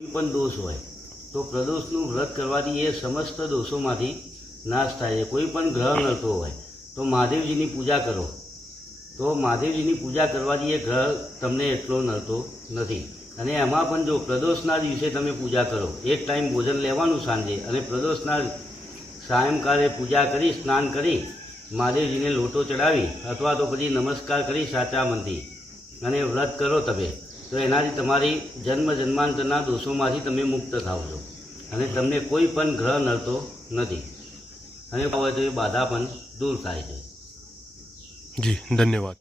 કોઈ પણ દોષ હોય તો પ્રદોષનું વ્રત કરવાથી એ સમસ્ત દોષોમાંથી નાશ થાય છે. કોઈ પણ ગ્રહ નડતો હોય તો મહાદેવજીની પૂજા કરો, તો મહાદેવજીની પૂજા કરવાથી એ ગ્રહ તમને એટલો નડતો નથી. અને એમાં પણ જો પ્રદોષના દિવસે તમે પૂજા કરો, એક ટાઈમ ભોજન લેવાનું સાંજે, અને પ્રદોષના સાયંકાળે પૂજા કરી, સ્નાન કરી, મહાદેવજીને લોટો ચડાવી અથવા તો પછી નમસ્કાર કરી સાચા મનથી અને વ્રત કરો તમે, તો એનાથી તમારી જન્મ જન્માંતરના દોષોમાંથી તમે મુક્ત થાવ છો અને તમને કોઈ પણ ગ્રહ નડતો નથી અને હોય તો એ બાધા પણ દૂર થાય છે. જી ધન્યવાદ.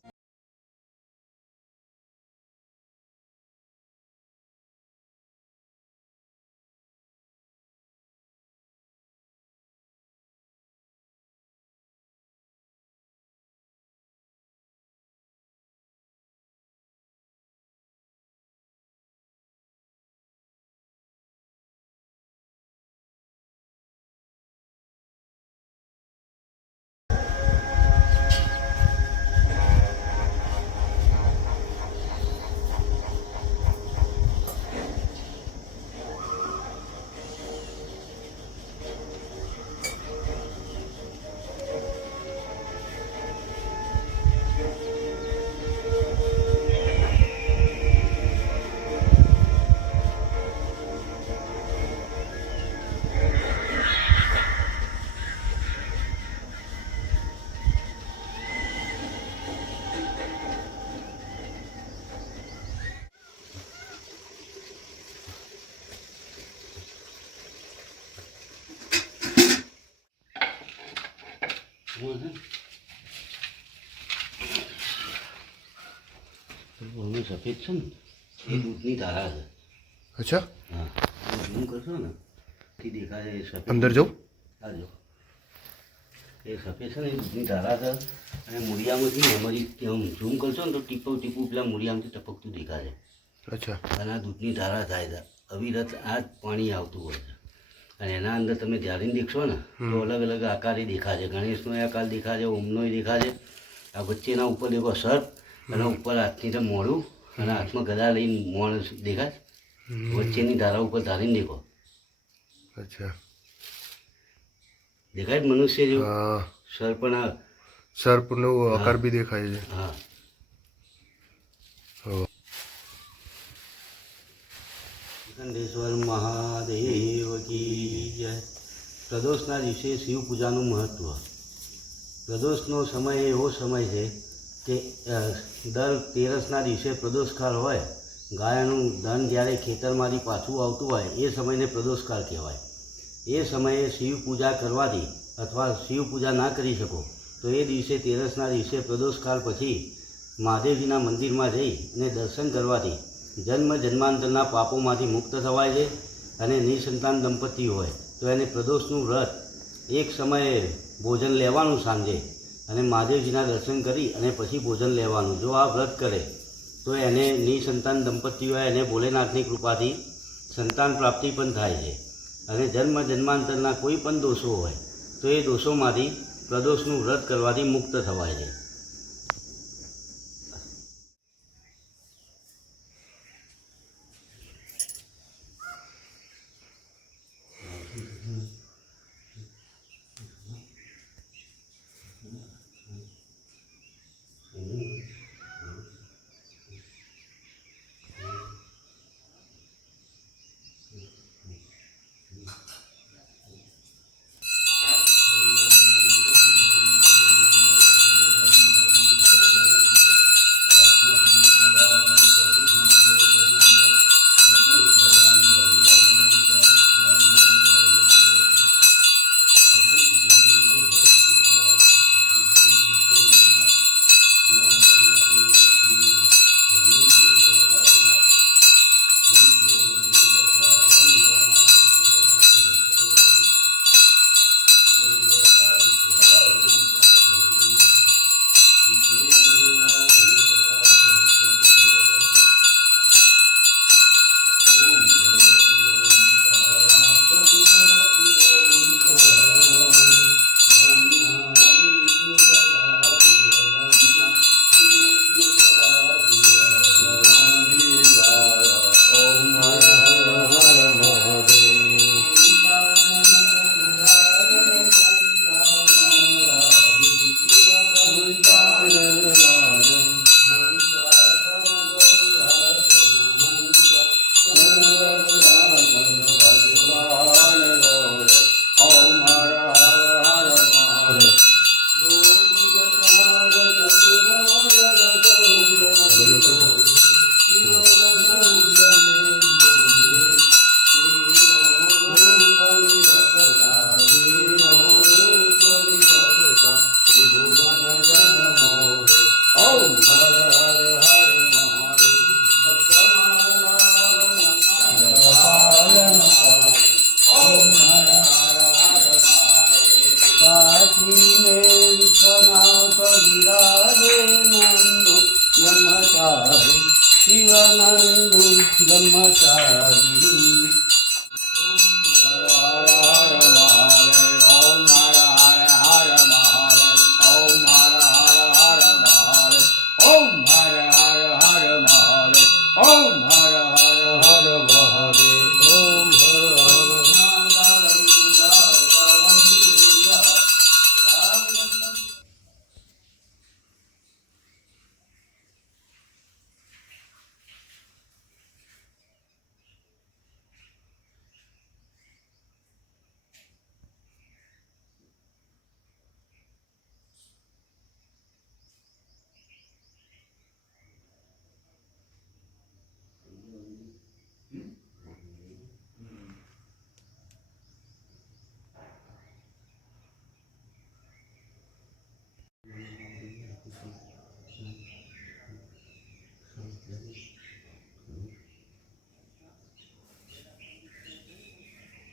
સફેદ છે ને એ દૂધની ધારા છે. અચ્છા, હા, ઝૂમ કરશો ને થી દેખાય એ સફેદ. અંદર જાઉં? હા, જો એ સફેદ છે ને એ દૂધની ધારા છે અને મૂળિયામાંથી અમારી ઝૂમ કરશો ને તો ટીપું ટીપું પેલા મૂળિયામાંથી ટપકતું દેખાશે. અચ્છા, અને આ દૂધની ધારા થાય છે, અવિરત આ જ પાણી આવતું હોય છે. અને એના અંદર તમે ધ્યાન દેખશો ને તો અલગ અલગ આકારે દેખાશે. ગણેશનો આકાર દેખાશે, ઓમનો દેખાશે. આ વચ્ચેના ઉપર દેખો સર્પ અને ઉપર હાથની તો મોડું અને હાથમાં ગદા લઈને મોણ દેખાય. વચ્ચેની ધારા ઉપર ધારીને દેખો. અચ્છા, દેખાય જ મનુષ્ય જેવું. હા, સર્પના સર્પનો આકાર બી દેખાય છે. હા. ખંડેશ્વર મહાદેવ કી જય. પ્રદોષના દિવસે શિવ પૂજાનું મહત્ત્વ. પ્રદોષનો સમય એવો સમય છે કે દર તેરસના દિવસે પ્રદોષકાળ હોય, ગાયનું ધન જ્યારે ખેતરમાંથી પાછું આવતું હોય એ સમયને પ્રદોષકાળ કહેવાય. એ સમયે શિવ પૂજા કરવાથી અથવા શિવ પૂજા ના કરી શકો તો એ દિવસે તેરસના દિવસે પ્રદોષકાળ પછી મહાદેવજીના મંદિરમાં જઈ અને દર્શન કરવાથી જન્મ જન્માંતરના પાપોમાંથી મુક્ત થવાય છે. અને નિસંતાન દંપતી હોય તો એને પ્રદોષનું વ્રત એક સમયે ભોજન લેવાનું સાંજે અને મહાદેવજીના દર્શન કરી અને પછી ભોજન લેવાનું. જો આ વ્રત કરે તો એને નિસંતાન દંપતી હોય એને ભોલેનાથની કૃપાથી સંતાન પ્રાપ્તિ પણ થાય છે. અને જન્મ જન્માંતરના કોઈ પણ દોષો હોય તો એ દોષોમાંથી પ્રદોષનું વ્રત કરવાથી મુક્ત થવાય છે.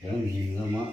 ધન લિંગમાં